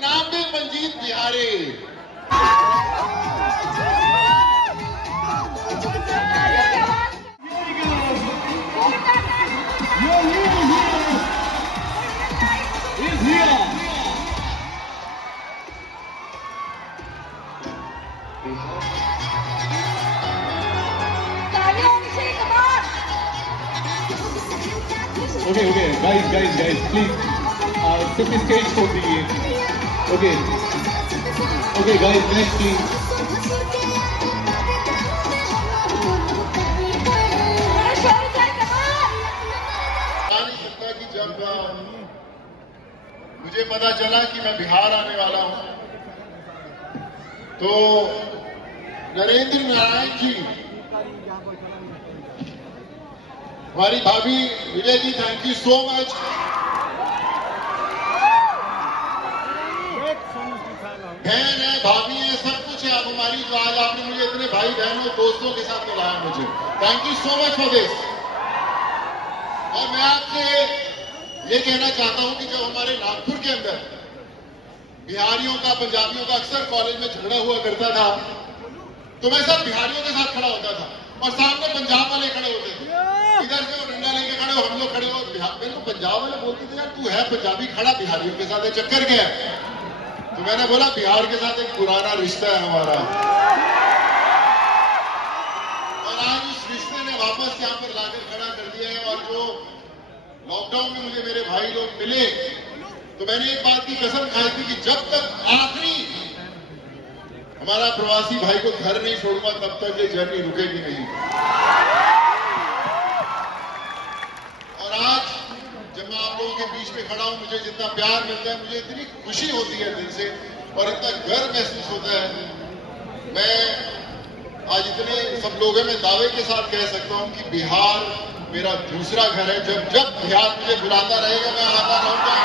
नाम भी Manjeet Bihari. Okay, guys, please, set the stage for the, okay, guys, next please. नहीं सकता कि जब मुझे पता चला कि मैं बिहार आने वाला हूं, तो नरेंद्र नारायण जी, हमारी भाभी Vijay ji, thank you so much. बहन है, भाभी है, सब कुछ है आप हमारी, जो आज आपने मुझे इतने भाई बहनों दोस्तों के साथ मिलाया, मुझे thank you so much for this. और मैं आपसे ये कहना चाहता हूं कि जब हमारे नागपुर के अंदर बिहारियों का, पंजाबियों का अक्सर कॉलेज में झगड़ा हुआ करता था, तो मैं सब बिहारियों के साथ खड़ा होता था और सामने पंजाब वाले खड़े होते थे। इधर से वो डंडा लेके खड़े हो, हम लोग खड़े हो, मेरे को पंजाब वाले बोलते थे यार तू है पंजाबी, खड़ा बिहारियों के साथ है, चक्कर क्या है? तो मैंने बोला बिहार के साथ एक पुराना रिश्ता है हमारा, और आज उस रिश्ते ने वापस यहाँ पर लाकर खड़ा कर दिया है। और जो लॉकडाउन में मुझे मेरे भाई लोग मिले, तो मैंने एक बात की कसम खाई थी कि जब तक आखिरी हमारा प्रवासी भाई को घर नहीं छोड़ूंगा, तब तक ये जर्नी रुकेगी नहीं। और आज जब मैं आप लोगों के बीच में खड़ा हूं, मुझे जितना प्यार मिलता है, मुझे इतनी खुशी होती है दिल से और इतना गर्व महसूस होता है। मैं आज इतने सब लोगों में दावे के साथ कह सकता हूं कि बिहार मेरा दूसरा घर है। जब जब बिहार मुझे बुलाता रहेगा, मैं आता रहूंगा।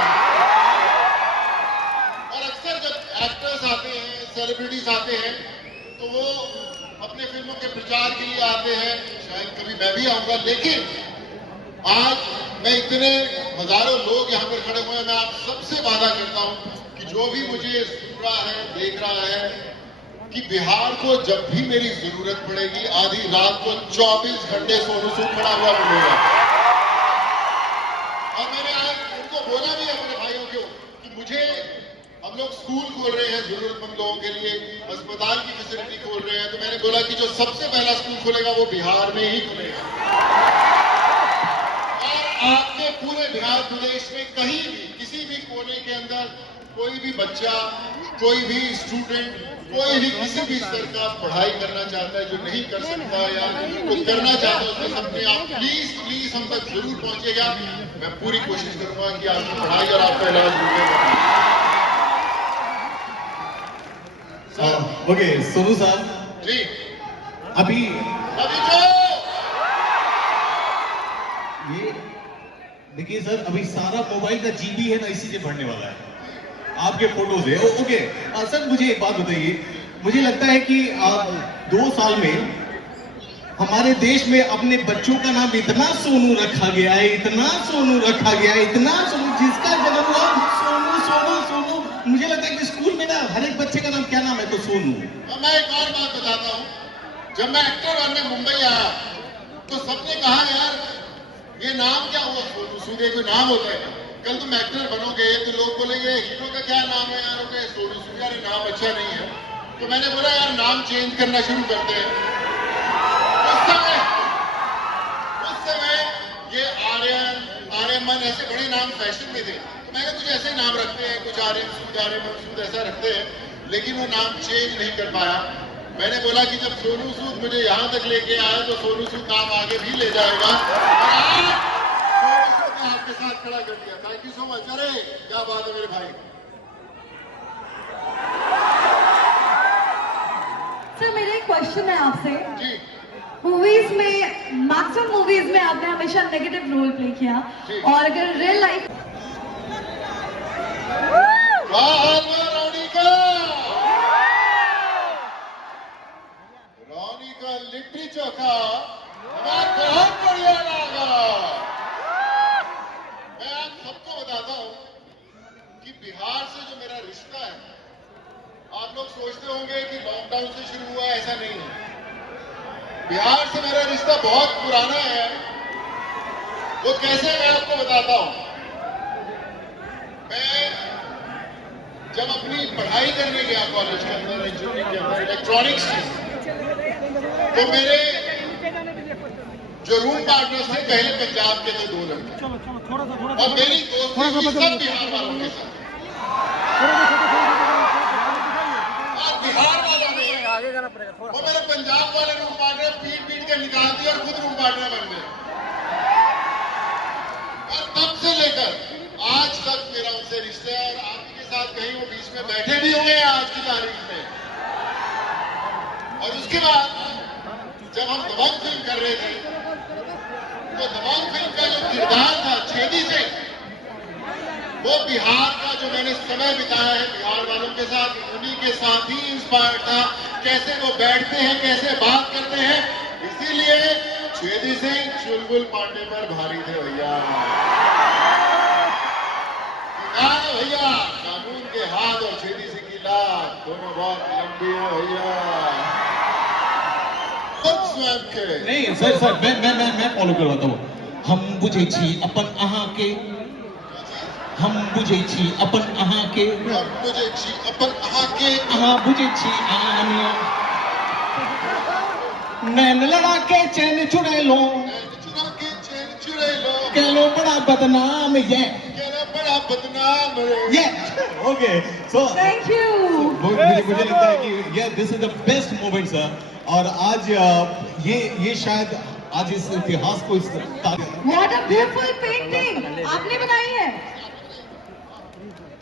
और अक्सर जब एक्टर्स आते हैं, सेलिब्रिटीज आते हैं, तो वो अपने फिल्मों के प्रचार के लिए आते हैं, शायद कभी मैं भी आऊंगा, लेकिन आज मैं इतने हजारों लोग यहाँ पर खड़े हुए हैं, मैं आप सबसे वादा करता हूं कि जो भी मुझे सुन रहा है, देख रहा है, कि बिहार को जब भी मेरी जरूरत पड़ेगी, आधी रात को 24 घंटे सोनू सूद खड़ा हुआ मिलेगा। और मैंने आज उनको बोला भी अपने भाइयों को कि मुझे, हम लोग स्कूल खोल रहे हैं जरूरतमंद लोगों के लिए, अस्पताल की फैसिलिटी खोल रहे हैं, तो मैंने बोला कि जो सबसे पहला स्कूल खुलेगा वो बिहार में ही खुलेगा। और आपके पूरे बिहार प्रदेश में कहीं भी, किसी भी कोने के अंदर कोई भी बच्चा, कोई भी स्टूडेंट, कोई भी किसी भी स्तर का पढ़ाई करना चाहता है, जो नहीं कर सकता या कुछ करना चाहता है, उसके सपने आप प्लीज हम तक जरूर पहुंचेगा। मैं पूरी कोशिश करूंगा कि आपकी पढ़ाई और आपका इलाज रुकेगा। ओके, सोनू साहब जी, अभी जो ये देखिए सर, अभी सारा मोबाइल का जीबी है ना, इसी से भरने वाला है आपके फोटोज है। ओके सर, मुझे एक बात बताइए, मुझे लगता है कि 2 साल में हमारे देश में अपने बच्चों का नाम इतना सोनू रखा गया है, इतना सोनू रखा गया है, इतना सोनू, जिसका जन्म हुआ सोनू सोनू सोनू। मुझे लगता है कि स्कूल में ना हर एक बच्चे का नाम क्या नाम है, तो सोनू। मैं एक और बात बताता हूँ, जब मैं एक्टर बनने मुंबई आया, तो सबने कहा यार ये नाम क्या हुआ, सोनू सूद कोई नाम होता है? कल तुम एक्टर बनोगे तो लोग बोलेंगे हीरो का क्या नाम है यार, ओके सोनू सूद, यार नाम अच्छा नहीं है। तो मैंने बोला यार नाम चेंज करना शुरू करते हैं। उस समय ये आर्यमन ऐसे बड़े नाम फैशन में थे, तो मैंने कुछ ऐसे नाम रखते हैं, कुछ आर्यमन सूद ऐसा रखते हैं, लेकिन वो नाम चेंज नहीं कर पाया। मैंने बोला कि जब सोनू सूद मुझे यहाँ तक लेके आया, तो सोनू सूद नाम आगे भी ले जाएगा। आपके साथ खड़ा कर दिया, थैंक यू सो मच। अरे क्या बात है मेरे भाई। सर मेरा एक क्वेश्चन है आपसे जी, मूवीज में, मैक्सिमम मूवीज में आपने हमेशा नेगेटिव रोल प्ले किया, और अगर रियल लाइफ रोनी का लिट्टी चोखा बहुत बढ़िया लगा। मैं आप सबको बताता हूं कि बिहार से जो मेरा रिश्ता है, आप लोग सोचते होंगे कि लॉकडाउन से शुरू हुआ, ऐसा नहीं है। बिहार से मेरा रिश्ता बहुत पुराना है। वो कैसे, मैं आपको बताता हूं। मैं जब अपनी पढ़ाई करने गया कॉलेज के अंदर, इंजीनियरिंग के अंदर, इलेक्ट्रॉनिक्स की, तो मेरे जो रूम पार्टनर थे पहले पंजाब के थे 2 लड़के, और मेरी दोस्ती हुई सब बिहार वालों के साथ। और बिहार वालों ने वो मेरे पंजाब वाले रूम पार्टनर पीट के निकाल दिए और खुद रूम पार्टनर बन गए। और तब से लेकर आज तक मेरा उनसे रिश्ता है, और आप के साथ कहीं वो बीच में बैठे भी हुए हैं आज की तारीख में। और उसके बाद जब हम दबंग फिल्म कर रहे थे, तो दबंग फिल्म का जो किरदार था छेदी सिंह, वो बिहार का जो मैंने समय बिताया है बिहार वालों के साथ, उन्हीं के साथ ही इंस्पायर था। कैसे वो बैठते हैं, कैसे बात करते हैं, इसीलिए छेदी सिंह चुलबुल पांडे पर भारी थे भैया। भैया कानून के हाथ और छेदी सिंह की लात दोनों बहुत लंबी है भैया। खुद स्वयं के नहीं सर मैं फॉलो करवाता हूँ। हम बुझे छी अपन अहाँ के, हम बुझे छी अपन अहाँ के, हम बुझे छी अपन अहाँ के, अहाँ बुझे छी आनिया, नैन लड़ा के चैन चुड़े लो, चुरा के चैन चुरे लो, कह लो बड़ा बदनाम ये, कहना बड़ा बदनाम ये ओके। So thank you. मुझे लगता है कि ये this is the best moment sir. और आज ये शायद आज इस इतिहास को इस What a beautiful painting आपने बनाई है,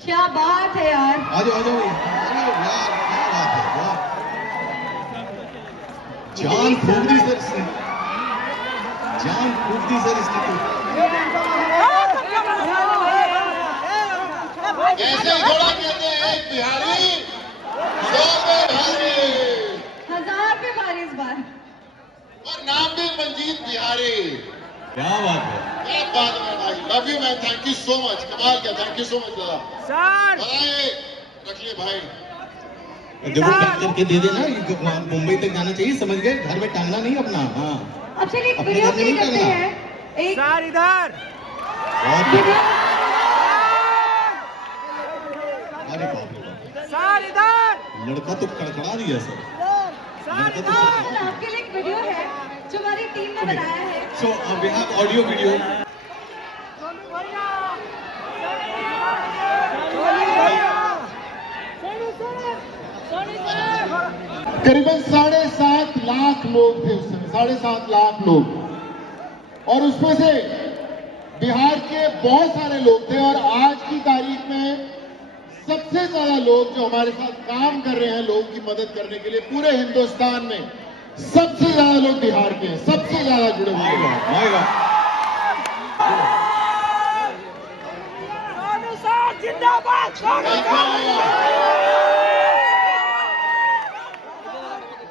क्या बात है यार। आ जाओ यार, क्या बात है, वाह। जान फूक दी सर इसने, जान फूक दी सर इसने तो। ऐसे ही थोड़ा कहते हैं एक बिहारी 100 पे भारी, 1000 पे भारी इस बार। और नाम भी मंजीत बिहारी। क्या बात है, क्या बात है भाई, love you man, thank you so much, कमाल क्या, थैंक यू सो मच दादा। बधाई रख लिए भाई। जब वो पैक करके दे देना, वहाँ मुंबई तक जाना चाहिए, समझ गए, घर में टांगना नहीं अपना। हाँ अब चलिए एक अपने वीडियो घर में प्ले नहीं करते करना। हैं, एक इधर बहुत वीडियो। अरे बाप रे बाप, सर इधर लड़का तो कड़कड़ा दिया सर, लड़का तो सर, आपके लिए एक वीडियो है जो हमारी टीम ने बनाया है। So we have audio video. करीबन 7.5 लाख लोग थे उस समय, 7.5 लाख लोग, और उसमें से बिहार के बहुत सारे लोग थे। और आज की तारीख में सबसे ज्यादा लोग जो हमारे साथ काम कर रहे हैं लोगों की मदद करने के लिए पूरे हिंदुस्तान में, सबसे ज्यादा लोग बिहार के हैं, सबसे ज्यादा जुड़े हुए हैं। आएगा जिंदाबाद।